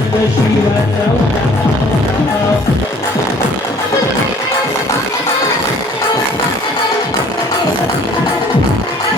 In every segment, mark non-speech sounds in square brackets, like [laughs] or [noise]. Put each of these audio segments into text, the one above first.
Thank you.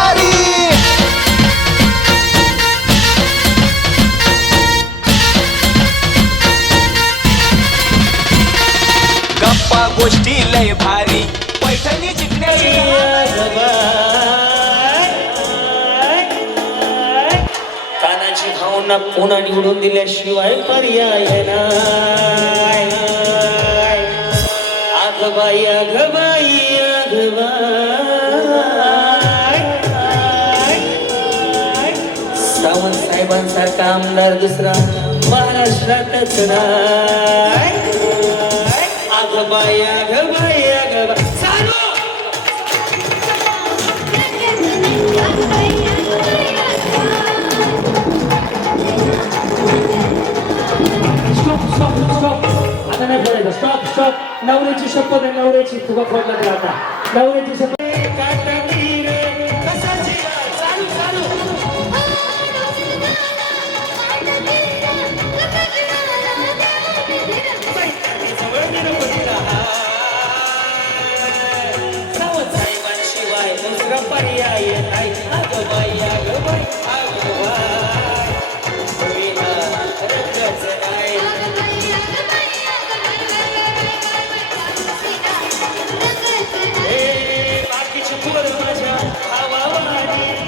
गोष्टी लय भारी. पैठणी चिकण्याची कानाची भावना पुन्हा निवडून दिल्याशिवाय पर्याय नाही. आग बाई आग बाई आग सावंत साहेबांसारखा आमदार दुसरा महाराष्ट्रातच नाही. आग बाई आग बाई आग बाई चालू! स्टॉप स्टॉप स्टॉप आता नाही बोलायचं. स्टॉप स्टॉप नवऱ्याची शपथ आहे नवऱ्याची तुझा खोटला तर आता. नवऱ्याची शपथ पोर माझ्या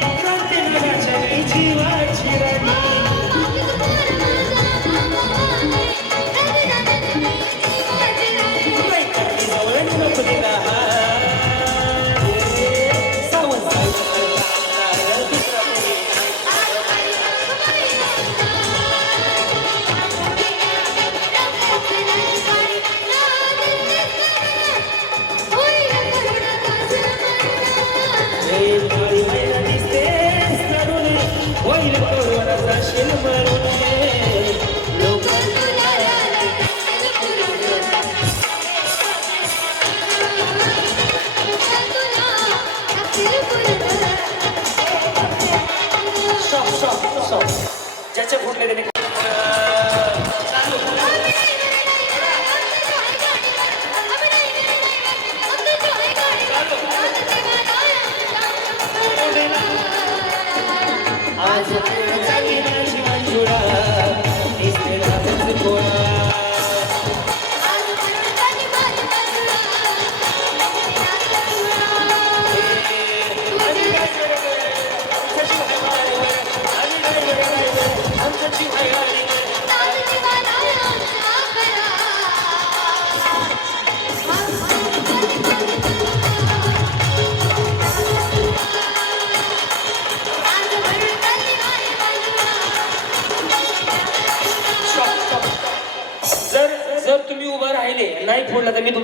नाही फोडला तर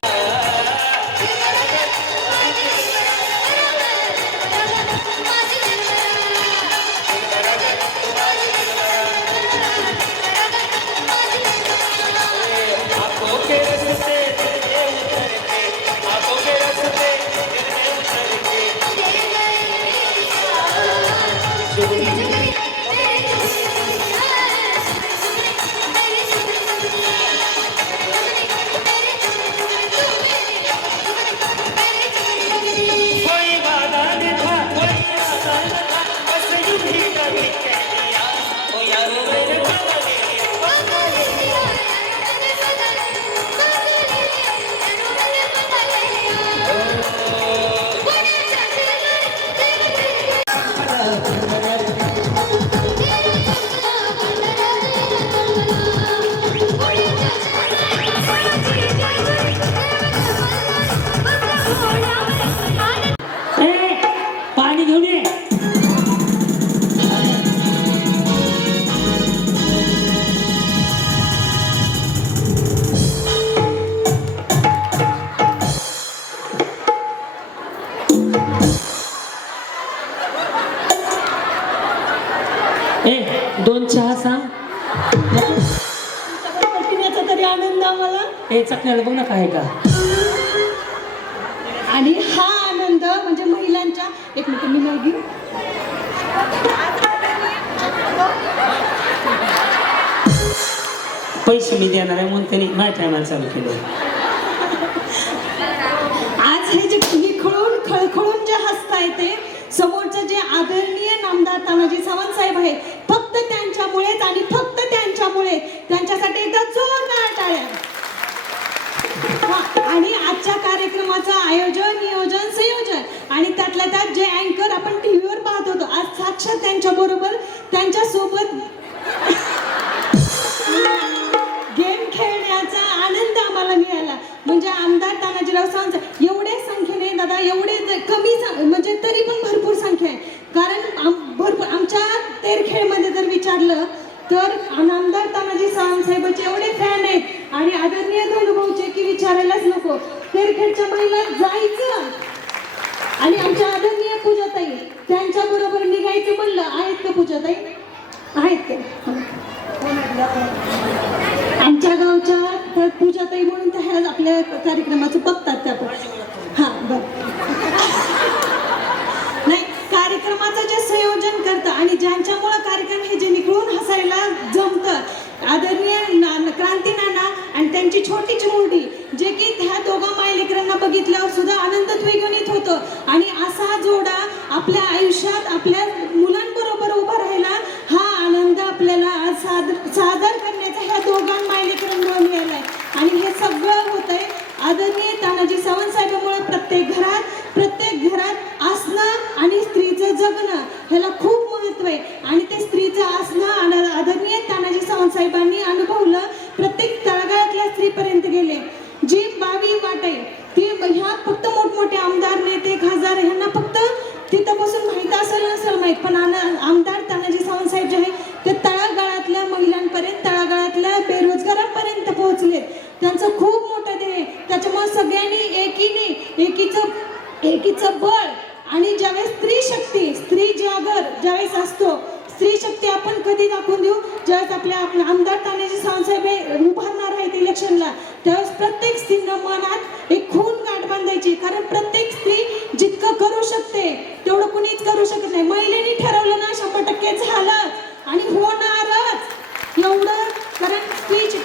चहा सांग. तरी आनंद आम्हाला? हे चकण्याला बघ ना काय का. आणि हा आनंद म्हणजे महिलांच्या एक मिनिट मी नाही पैसे मी देणार आहे म्हणून त्यांनी माझ्या टायमाला चालू केलं. आज हे जे विखळून खळखळून जे हसताय ते समोरचे जे आदरणीय नामदार तानाजी सावंत साहेब आहेत त्यांच्यामुळेच आणि फक्त त्यांच्यामुळे. त्यांच्यासाठी एकदा जोरदार टाळ्या आणि आजच्या कार्यक्रमाचं आयोजन नियोजन संयोजन. आणि त्यातल्या त्यात जे अँकर आपण टी व्हीवर पाहत होतो आज साक्षात त्यांच्या बरोबर त्यांच्यासोबत गेम खेळण्याचा आनंद आम्हाला मिळाला. म्हणजे आमदार तानाजीराव सांग एवढ्या संख्येने दादा एवढे कमी म्हणजे तरी पण भरपूर संख्या आहे कारण आम- भरपूर आमच्या तेरखेळमध्ये जर विचारलं तर आमदार तानाजी सावंत साहेबांचे एवढे फॅन आहेत आणि आदरणीय धनुभाऊचे की विचारायलाच नको तेरखेडच्या महिला जायचं आणि आमच्या आदरणीय पूजाताई त्यांच्या बरोबर निघायचं म्हणलं आहेत का पूजाताई आहेत का आमच्या गावच्या पूजाताई म्हणून त्या ह्या आपल्या कार्यक्रमाचं बघतात त्या पण हां बरं नाही कार्यक्रमाचं जे संयोजन करतं आणि ज्यांच्यामुळं कार्यक्रम हे जे निकळून हसायला जमतं आदरणीय ना- क्रांती नाना आणि त्यांची छोटी चिमुरडी जे की त्या दोघा मायलेकरांना बघितल्यावर सुद्धा आनंद द्विगुणित होतं. आणि असा जोडा आपल्या आयुष्यात आपल्या मुलांना आहेत. पण आमदार तानाजी सावंत साहेब जे आहे ते तळागाळातल्या महिलांपर्यंत तळागाळातल्या बेरोजगारांपर्यंत पोहोचले त्यांचं खूप मोठं ध्येय त्याच्यामुळे सगळ्यांनी एकीने एकीचं एकीचं बळ आणि ज्यावेळेस स्त्री शक्ती स्त्री जागर ज्यावेळेस असतो स्त्री शक्ती आपण कधी दाखवून देऊ? ज्यावेळेस आपल्या आपल्या आमदार तानाजी सावंत साहेब हे उभारणार आहेत इलेक्शनला त्यावेळेस प्रत्येक स्त्रीनं मनात एक खून गाठ बांधायची. कारण प्रत्येक स्त्री जितकं करू शकते एवढं कुणीच करू शकत नाही. महिलेने ठरवलं ना शंभर टक्के झालं. आणि होणारच. एवढं कारण स्पीच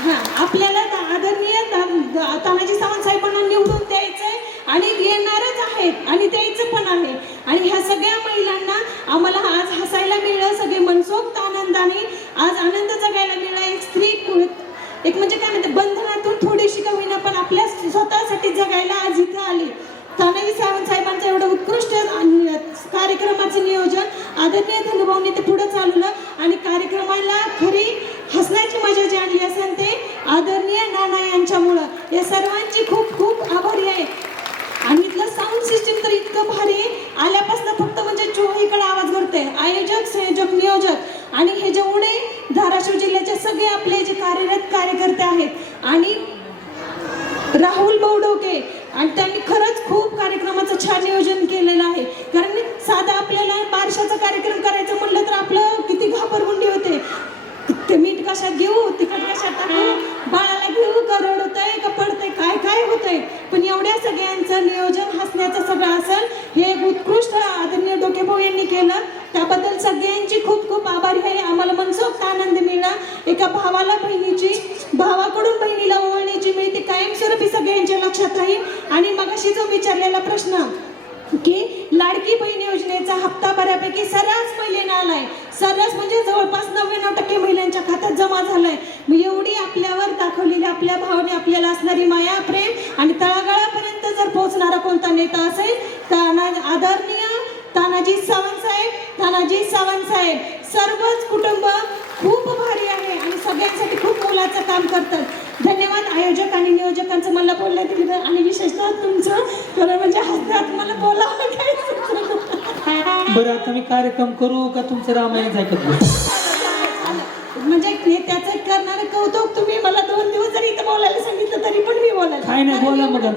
हा आपल्याला आदरणीय तानाजी सावंत साहेबांना निवडून द्यायचंय आणि येणारच आहेत. आणि द्यायचं पण आहे. आणि ह्या सगळ्या महिलांना आम्हाला आज हसायला मिळलं. सगळे मनसोक्त आनंदाने आज आनंद जगायला मिळला. एक स्त्री एक म्हणजे काय म्हणते बंधनातून थोडीशी कमी ना पण आपल्या स्वतःसाठी जगायला तानाजी सावंत साहेबांचं एवढं उत्कृष्ट आणि कार्यक्रमाचं नियोजन आदरणीय धनुभाऊने ते पुढे चालवलं आणि कार्यक्रमाला खरी हसण्याची मजा जी आणली असेल ते आदरणीय नाना यांच्यामुळं. या सर्वांची खूप खूप आभारी आहे. आणि इथलं साऊंड सिस्टीम तर इतकं भारी आल्यापासून फक्त म्हणजे चोहीकडे आवाज करते आयोजक संयोजक नियोजक. आणि हे जेवढे धाराशिव जिल्ह्याचे सगळे आपले जे कार्यरत कार्यकर्ते आहेत. आणि राहुल बौडोके आणि त्यांनी खरंच खूप कार्यक्रमाचं छान नियोजन केलेलं आहे. कारण साधा आपल्याला बारशाचा कार्यक्रम करायचं म्हणलं तर आपलं किती घाबरगुंडी होते. ते मीठ कशात घेऊ तिखट कशात टाकू बाळाला घेऊ का होतंय का पडतंय काय काय होतंय. पण एवढ्या सगळ्यांचं नियोजन हसण्याचं सगळं असेल हे एक उत्कृष्ट आदरणीय डोकेभाऊ यांनी केलं. त्याबद्दल सगळ्यांची खूप खूप आभारी आहे. आम्हाला मनसोक्त आनंद मिळाला एका भावाला बहिणीची लक्षात राहील. आणि मगाशी जो विचारलेला प्रश्न की लाडकी बहीण योजनेचा हप्ता बऱ्यापैकी सर्रास महिलेला आलाय सर्रास म्हणजे जवळपास नव्याण्णव टक्के महिलांच्या खात्यात जमा झालाय. एवढी आपल्यावर दाखवलेली आपल्या भावने आपल्याला असणारी माया प्रेम आणि तळागाळापर्यंत जर पोहोचणारा कोणता नेता असेल तर आदरणीय तानाजी सावंत साहेब तानाजी सावंत साहेब सर्वच कुटुंब खूप भारी आहे आणि सगळ्यांसाठी खूप मोलाचं काम करतात. धन्यवाद आयोजक आणि नियोजकांचं मला बोलण्यात दिलं आणि विशेषतः तुमचं खरं म्हणजे हसण्यात मला बोलावं काय. बरं आता मी कार्यक्रम करू का तुमचं रामायण ऐकत? म्हणजे त्याचं करणारं कौतुक तुम्ही मला दोन दिवस जरी इथं बोलायला सांगितलं तरी पण मी बोलायला काय नाही बोला मग [laughs]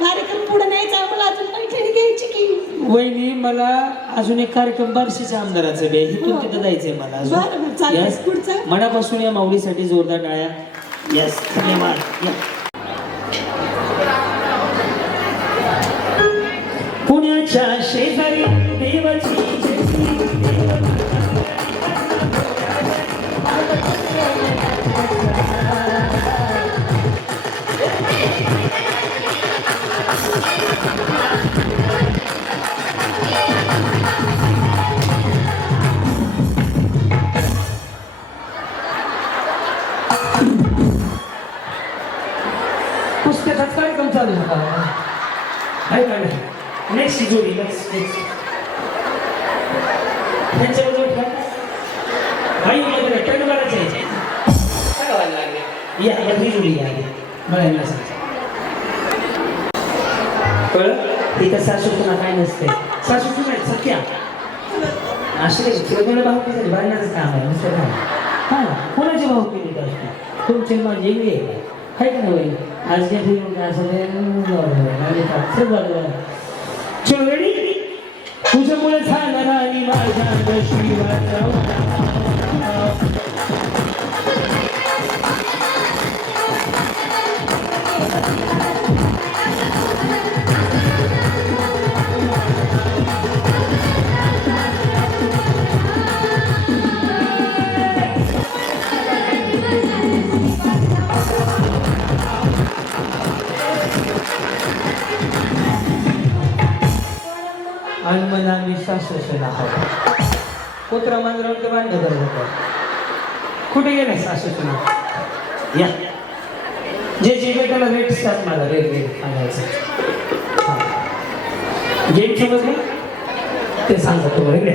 कार्यक्रम पुढे न्यायचा मला अजून पैठणी घ्यायची की? वहिनी मला अजून एक कार्यक्रम बार्शीच्या आमदाराचं बे इथून हो. तिथं जायचंय मला बरं, बरं, चालतंय. Yes. पुढचं? मनापासून या माऊलीसाठी जोरदार टाळ्या येस धन्यवाद. पुस्तकात कार्यक्रम चालू होता आहे का नाही नेक्स्ट जोडी नेक्स्ट नेक्स्ट त्यांच्यावर जोड का भाई वगैरे टन करायचं आहे काय व्हायला लागले या बदली जोडी या आधी मला यांना सांग कळलं इथं सासू पुन्हा काय नसते सासू पुन्हा सत्या असे चिरगुणे भाऊ किती भांडणाचं काम आहे नुसतं काय हा कोणाचे भाऊ किती असते तुमचे माझे वेगळे आहे का नाही बाई? आज काय फिरून काय असं ते, बरं, आणि का? चल बरं, बरं. चल, ready? तुझ्यामुळे झालं आणि माझ्या नशिबाचा मग आम्ही सासू कुत्रा मांजरावर ते भांडे करत होतं. कुठे गेले सासूचे सासू या. जे जे काही त्याला रेट असतात माझा रेट रेट सांगायचं. गेम समजले ते सांगतो तुम्हाला इकडे